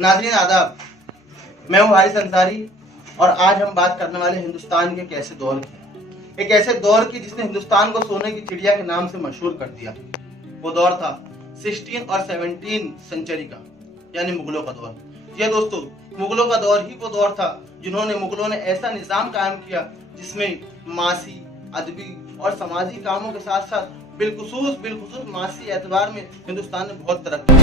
नाज़रीन आदाब, मैं हूँ हारिस अंसारी और आज हम बात करने वाले हिंदुस्तान के एक ऐसे दौर की, जिसने हिंदुस्तान को सोने की चिड़िया के नाम से मशहूर कर दिया। वो दौर था 16 और 17 सेंचुरी का, यानी मुगलों का दौर। जी दोस्तों, मुगलों का दौर ही वो दौर था जिन्होंने मुगलों ने ऐसा निजाम कायम किया जिसमें मासी, अदबी और समाजी कामों के साथ साथ बिलखुसूस मासी एतबार में हिंदुस्तान ने बहुत तरक्की की।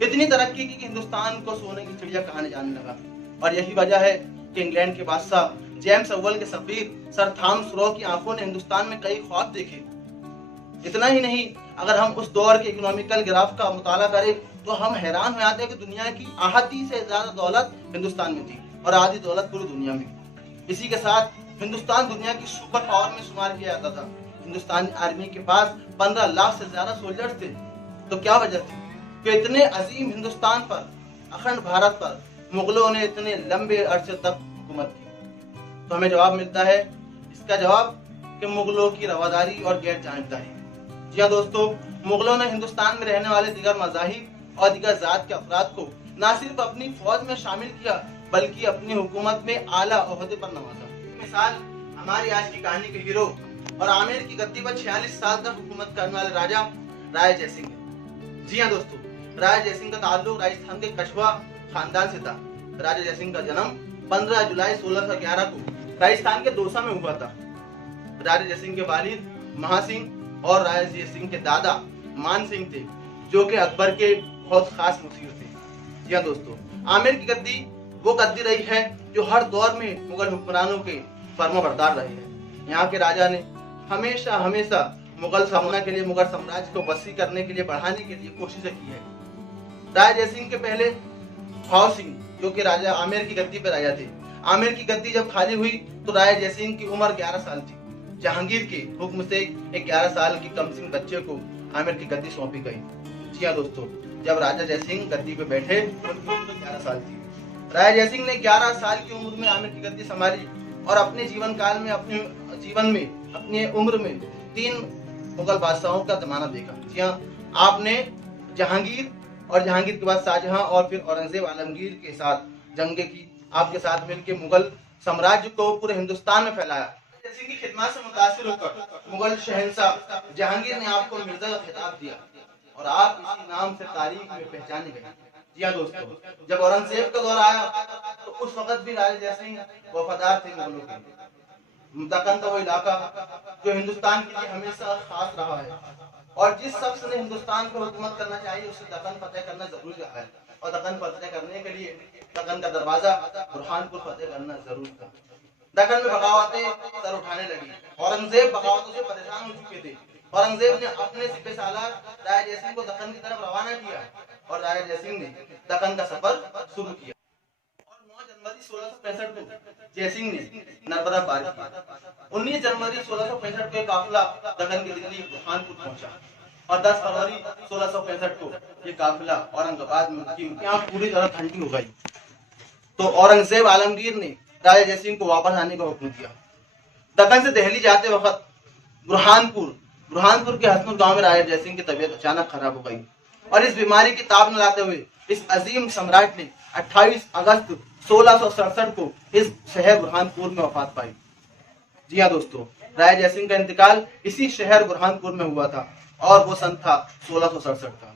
इतनी तरक्की की कि हिंदुस्तान को सोने की चिड़िया कहानी जानने लगा। और यही वजह है कि इंग्लैंड के बादशाह जेम्स अव्वल के सफीर सर थॉमस रो की आंखों ने हिंदुस्तान में कई ख्वाब देखे। इतना ही नहीं, अगर हम उस दौर के इकोनॉमिकल ग्राफ का मुताला करें तो हम हैरान हो जाते हैं कि दुनिया की आधी से ज्यादा दौलत हिंदुस्तान में थी और आधी दौलत पूरी दुनिया में। इसी के साथ हिंदुस्तान दुनिया की सुपर पावर में शुमार किया जाता था। हिंदुस्तानी आर्मी के पास 15 लाख से ज्यादा सोल्जर्स थे। तो क्या वजह थी कि इतने अजीम हिंदुस्तान पर, अखंड भारत पर मुगलों ने इतने लंबे अरसे तक हुकूमत की? तो हमें जवाब मिलता है, इसका जवाब कि मुगलों की रवादारी और गैर जानिबदारी। जी हाँ दोस्तों, मुगलों ने हिंदुस्तान में रहने वाले दिगर मज़ाहिब और दिगर जात के अफराद को न सिर्फ अपनी फौज में शामिल किया बल्कि अपनी हुकूमत में आला ओहदे पर नवाजा। मिसाल हमारी आज की कहानी के हीरो और आमेर की गद्दी पर 46 साल तक हुकूमत करने वाले राजा राय जयसिंह। जी हाँ दोस्तों, राजा जयसिंह का ताल्लुक राजस्थान के कछवा खानदान से था। राजा जयसिंह का जन्म 15 जुलाई 1611 को राजस्थान के दौसा में हुआ था। राजा जयसिंह के वालिद महासिंह और राजा जयसिंह के दादा मान सिंह थे, जो कि अकबर के बहुत खास मुसीर थे। जी हाँ दोस्तों, आमेर की गद्दी वो गद्दी रही है जो हर दौर में मुगल हुक्मरानों के फर्माबरदार रहे हैं। यहाँ के राजा ने हमेशा मुगल सामना के लिए, मुगल साम्राज्य को वसी करने के लिए, बढ़ाने के लिए कोशिशें की है। राजा जयसिंह के पहले भाव सिंह, जो कि राजा आमेर की गद्दी पर राजा थे। आमेर की गद्दी जब खाली हुई तो राजा जयसिंह की उम्र 11 साल थी। जहांगीर के हुक्म से एक 11 साल की कमसिन बच्चे को आमेर की गद्दी सौंपी गई। जी हाँ दोस्तों, जब राजा जयसिंह गद्दी पे बैठे तो उनकी उम्र 11 साल थी। राजा जयसिंह ने 11 साल की उम्र में आमेर की गद्दी संभाली और अपने जीवन काल में, अपनी उम्र में 3 मुगल बादशाहों का जमाना देखा। जी हाँ, आपने जहांगीर और जहांगीर के बाद शाहजहां और फिर औरंगजेब आलमगीर के साथ जंगे की। आपके साथ मिलकर मुगल साम्राज्य को पूरे हिंदुस्तान में फैलाया। जयसिंह की खिदमत से मुतासिर होकर मुगल शहंशाह जहांगीर ने आपको मिर्जा का खिताब दिया और आप इसी नाम से तारीख में पहचाने गए। जी हाँ दोस्तों, जब औरंगजेब का दौर आया तो उस वक्त भी राजा जयसिंह वफादार थे मुगलों के। दक्कन का वो इलाका जो हिंदुस्तान के लिए हमेशा खास रहा है और जिस शख्स ने हिंदुस्तान को हुकूमत करना चाहिए उसे दक्कन फतेह करना जरूरी रहा है। और दक्कन फतेह करने के लिए दक्कन का दरवाजा बुरहानपुर फतेह करना जरूरी था। दक्कन में बगावतें सर उठाने लगी। औरंगजेब बगावतों से परेशान हो चुके थे। औरंगजेब ने अपने सिपह सालार राजा जयसिंह को दक्कन की तरफ रवाना किया और राजा जयसिंह ने दक्कन का सफर शुरू किया। और 9 जनवरी 1665 को जयसिंह ने नर्मदा पार किया। 19 जनवरी 1665 को काफिला दक्कन के दिल्ली बुरहानपुर पहुंचा और 10 फरवरी 1665 को ये काफिला औरंगाबाद में यहाँ पूरी तरह ठंडी हो गई। तो औरंगजेब आलमगीर ने राजा जयसिंह को वापस आने का हुक्म दिया। दक्कन से दिल्ली जाते वक्त बुरहानपुर के हसनपुर गांव में राजा जयसिंह की तबीयत अचानक खराब हो गई और इस बीमारी की ताब न लाते हुए इस अजीम सम्राट ने 28 अगस्त 1667 को इस शहर बुरहानपुर में वफात पाई। जी हाँ दोस्तों, राजा जयसिंह का इंतकाल इसी शहर बुरहानपुर में हुआ था और वो सन था 1667 का।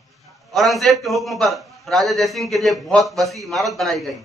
औरंगजेब के हुक्म पर राजा जयसिंह के लिए बहुत वसी इमारत बनाई गई।